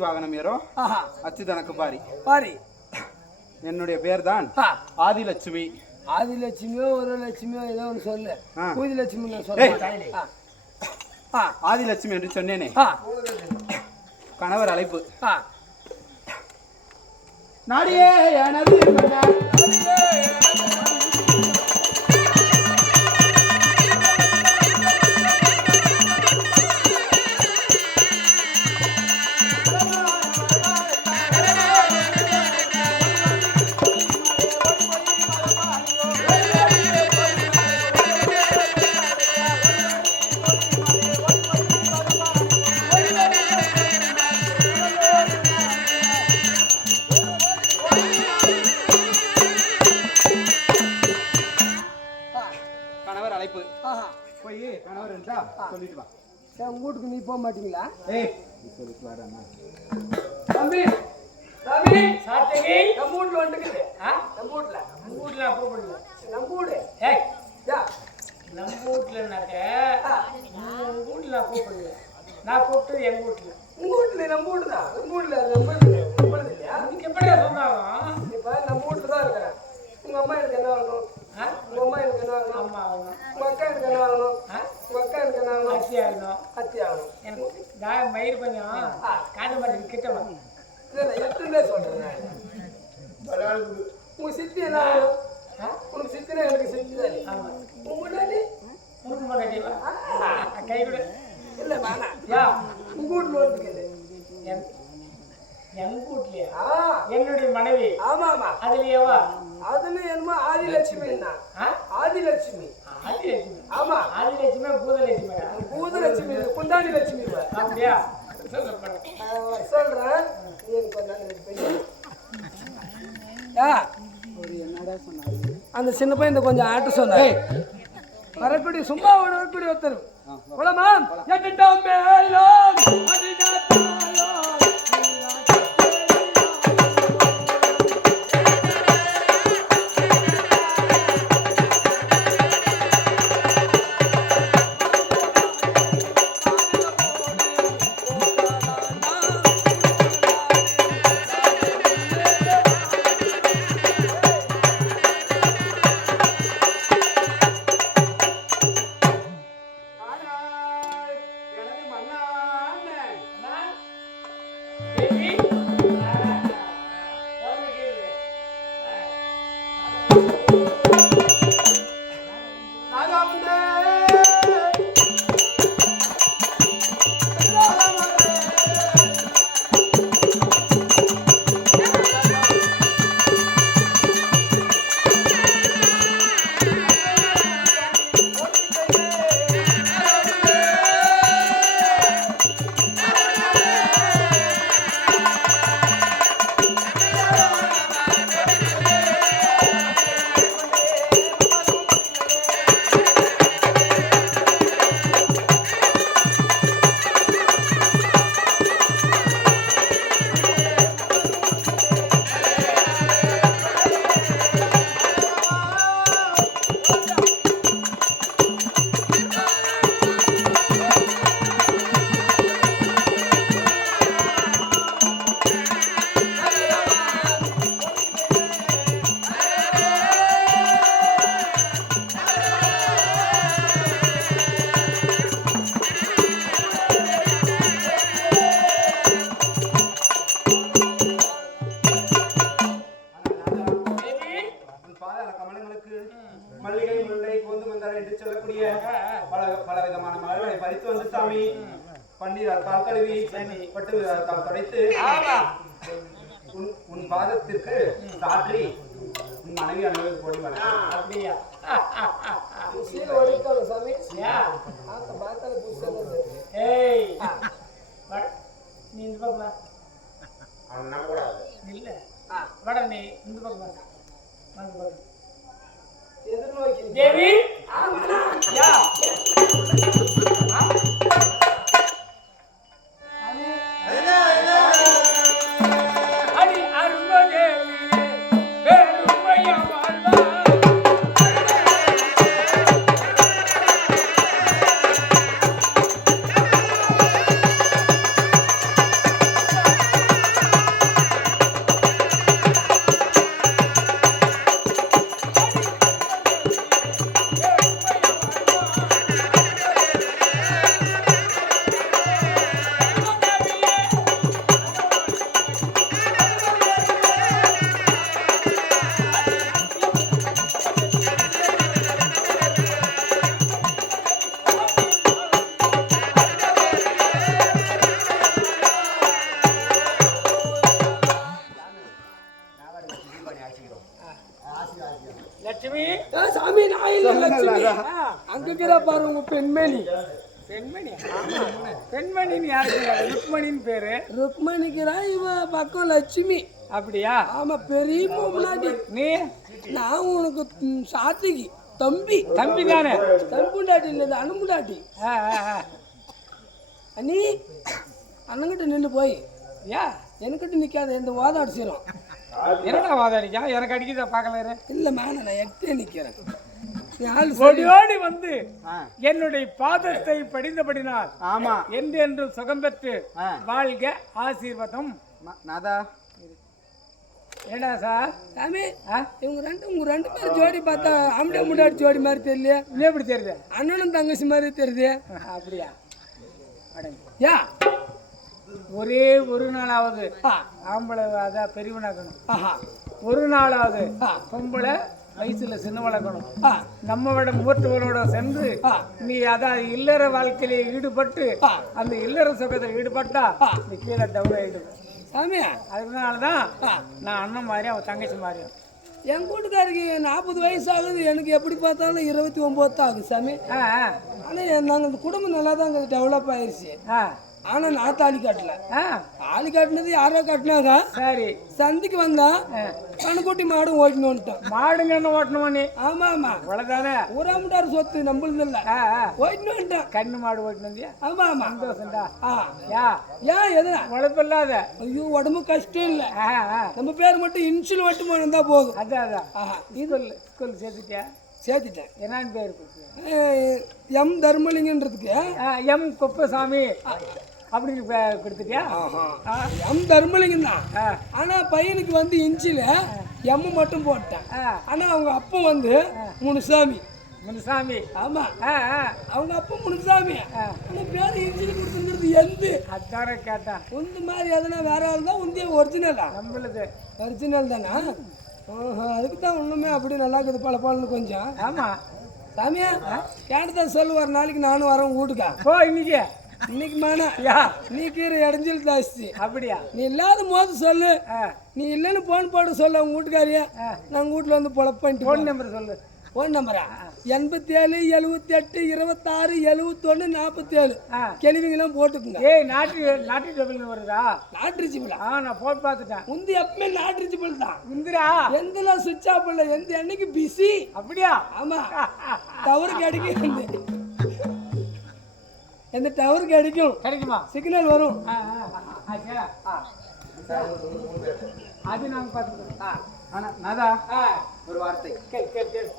ஏறோ ஆஹா. அச்சுதனக்கு பாரி. பாரி. என்னுடைய பேர் தான் ஆ. ஆதிலட்சுமி. ஆதிலட்சுமியோ ஒரு லட்சுமியோ ஏதோ ஒன்று சொல்லு. ஆ. பூதி லட்சுமி ஏய். சொல்ல. ஆ. ஆ. ஆதிலட்சுமி என்று சொன்னேனே. ஆ. கணவர் அழைப்பு. ஆ. நாடியே எனது மன்னர். ஆஹா. போய் கணவர் என்றா சொல்லிட்டு வா. சரி உங்க வீட்டுக்கு நீ போக மாட்டீங்களா? ஏய். நீ சொல்லிட்டு வாடாண்ணா தம்பி. தம்பி. சாத்தகி நம்ம வீட்ல வந்துக்குது ஆ? நம்ம வீட்ல நம்ம வீட்ல போகல நம்ம வீடு ஏய். யா. நம்ம வீட்டுலனாக்க உங்க வீட்டுல கூப்பிடுங்க நான் கூப்பிட்டு எங்க வீட்டுல உங்க வீட்ல நம்ம வீடு தான் நம்ம வீடு நம்ம வீடு இல்லையா? அதுக்கு எப்படியா சொன்னாலும் இப்ப நம்ம வீட்டுல தான் இருக்கிறேன் உங்க அம்மா எனக்கு என்ன வாங்கணும் ஆ? உங்க அம்மா எனக்கு என்ன வாங்கணும் அம்மா ஆகணும் உங்க அக்கா எனக்கு என்ன வாங்கணும் ஆ? உங்க அக்கா எனக்கு என்ன வாங்கணும் அத்தி ஆகணும் அத்தி ஆகணும் எனக்கு நான் மயிர் கொஞ்சம் காது மாட்டுக்கு கிட்ட வா. இல்ல நான் எட்டுன்னே சொல்றேன். உங்க சித்தி என்ன வாங்கணும் ஆ? உனக்கு சித்தினா எனக்கு சித்தி தானே ஆமா. உங்க முன்னாடி உனக்கு முன்னாடி கை கொடு. இல்ல வேணாம். யா. உங்க வீட்டுல வந்துக்குது என் எங்க வீட்லயா ஆ. என்னுடைய மனைவி. ஆமா ஆமா அதுலயே வா. அதுல என்னமோ ஆதிலட்சுமி? ஆதிலட்சுமி. ஆமா. ஆதிலட்சுமி பூதலட்சுமி. பூதலட்சுமி குந்தாணி லட்சுமி. அப்படியா? சொல்றேன். அந்த சின்ன பையன் இந்த கொஞ்சம் ஆட்ட சொன்னார். வரக்கூடிய சும்மா வரக்கூடிய ஒருத்தர். போலாமா? எட்டுட்டாம் மேலும் முல்லை கோந்து என்று சொல்லக்கூடிய பல பல விதமான மலர்களை பறித்து வந்து சாமி பன்னீர் கால் கழுவி பட்டு தால் துடைத்து உன் உன் பாதத்திற்கு சாற்றி உன் மனைவி அனுபவித்து போடி வணக்கம் அப்படியா? லட்சுமி? சாமி நான் லட்சுமி. அங்கிற பாரு உங்க பெண்மணி. பெண்மணி? பெண்மணின்னு யாருக்கு ருக்மணின்னு பேரு. ருக்மணிக்குறா இவ பக்கம் லட்சுமி. அப்படியா? ஆமா பெரிய முன்னாடி. நீ? நான் உனக்கு சாத்திகி தம்பி. தம்பி தானே? தம்புண்டாட்டி இல்லை அனும்புண்டாட்டி அண்ணி அண்ணங்கிட்ட நின்று போய். ஏன் என்கிட்ட நிக்காத எந்த வாதம் அடிச்சிடும் என்னடா வாதாடிக்கா எனக்கு அடிக்கிறத பார்க்கல. இல்லைம்மா நான் எட்டே நிக்கிறேன். நீ ஆள் ஓடி வந்து என்னுடைய பாதத்தை படிந்தபடினால் ஆமா. என்று என்று சுகம் பெற்று. வாழ்க ஆசீர்வாதம். நாதா. ஏடா சார்? சாமி ஆ? இவங்க ரெண்டு உங்க ரெண்டு பேரும் ஜோடி பார்த்தா ஆம்பளை முன்னாடி ஜோடி மாதிரி தெரியல நீ எப்படி தெரியுது? அண்ணனும் தங்கச்சி மாதிரி தெரியுது. அப்படியா? அடங்கு. யா ஒரே ஒரு நாளாவது ஆம்பளை அதான் பெரியவனாக்கணும் ஒரு நாளாவது. பொம்பளை வயசுல சின்ன வளர்க்கணும் ஆ நம்ம விட மூத்தவரோட சென்று. நீ அதான் இல்லற வாழ்க்கையில ஈடுபட்டு. அந்த இல்லற சுகத்தை ஈடுபட்டா. நீ கீழே டவுன் ஆயிடுவேன் சாமி அதனாலதான். நான் அண்ணன் மாதிரி அவன் தங்கச்சி மாதிரியும் என் கூட்டுக்காருக்கு நாற்பது வயசு ஆகுது எனக்கு எப்படி பார்த்தாலும் இருபத்தி ஒம்பது தான் ஆகுது சாமி ஆனால் நாங்கள் இந்த குடும்பம் நல்லா தான் டெவலப் ஆயிடுச்சு ஆ ஆனால் நான் தாலி காட்டல. தாலி காட்டினது யாரோ கட்டினாங்க. சரி. சந்திக்கு வந்தா. கணுக்குட்டி மாடும் ஓட்டின்னு வந்துட்டோம். மாடுங்க என்ன ஓட்டணுமா நீ? ஆமா ஆமா. அவ்வளவுதானே ஊராமுட்டார் சொத்து நம்மளது இல்ல. வந்துட்டோம். கண்ணு மாடு வந்தியா? ஆமா ஆமா. சந்தோஷம்டா. யா. ஏன் எதுனா உழைப்பு இல்லாத. ஐயோ உடம்பு கஷ்டம் இல்லை. நம்ம பேர் மட்டும் இன்சில் மட்டும் இருந்தா போதும். அதான் அதான். ஆஹா ஸ்கூல் சேர்த்துட்டியா? சேர்த்துட்டேன். என்னன்னு பேர் எம் தர்மலிங்கன்றதுக்கு. எம் குப்பசாமி. அப்படின்னு கொடுத்துட்டியா? எம் தர்மலிங்கம் தான். ஆ, ஆனா பையனுக்கு வந்து இன்ச்சில் எம் மட்டும் போட்டேன். ஆ. ஆனா அவங்க அப்பா வந்து முனுசாமி. முனுசாமி. ஆமா. அவங்க அப்பா முனுசாமி. ஆனா பேர் இன்ச்சில் கொடுத்துருக்கிறது எந்து. அதான கேட்டேன். உந்து மாதிரி எதனா வேற தான் உந்திய ஒரிஜினலா நம்மளுது. ஒரிஜினல் தானா? ஓஹோ அதுக்கு தான் ஒண்ணுமே அப்படி நல்லா இருக்குது பல பழனு கொஞ்சம். ஆமா. சாமியா கேட்டதான் சொல்லு ஒரு நாளைக்கு நானும் வரேன் வீட்டுக்கா. போ இன்னைக்கு. இன்னைக்கு மேனா யா நீ கீரை இடைஞ்சல் ஜாஸ்தி அப்படியா? நீ இல்லாத போது சொல்லு. நீ இல்லைன்னு போன் போட சொல்ல உங்க வீட்டுக்காரியா. நான் வீட்டில் வந்து பொழப்பு பண்ணிட்டு ஃபோன் நம்பர் சொல்லு. ஃபோன் நம்பரா எண்பத்தி ஏழு எழுபத்தி எட்டு இருபத்தாறு எழுபத்தொன்று நாற்பத்தி ஏழு கேள்விங்கெல்லாம் போட்டுக்குங்க. ஏய் நாட்டு நாட்டு டபுள்னு வருதா? நாட்டு பிள்ளை ஆ? நான் போட்டு பார்த்துட்டேன். முந்தி எப்பவுமே நாட்டு பிள்ளை தான். இந்திரா. எந்தெல்லாம் சுவிட்ச் ஆஃப் இல்லை எந்த அன்னைக்கு பிஸி அப்படியா? ஆமா. டவர் கிடைக்கும் எந்த டவர் கிடைக்கும் கிடைக்குமா? சிக்னல் வரும். அது நாங்கள் பார்த்துக்கிறோம். ஆனா நாதா ஆ. ஒரு வார்த்தை. கேள் கேள் கேள்.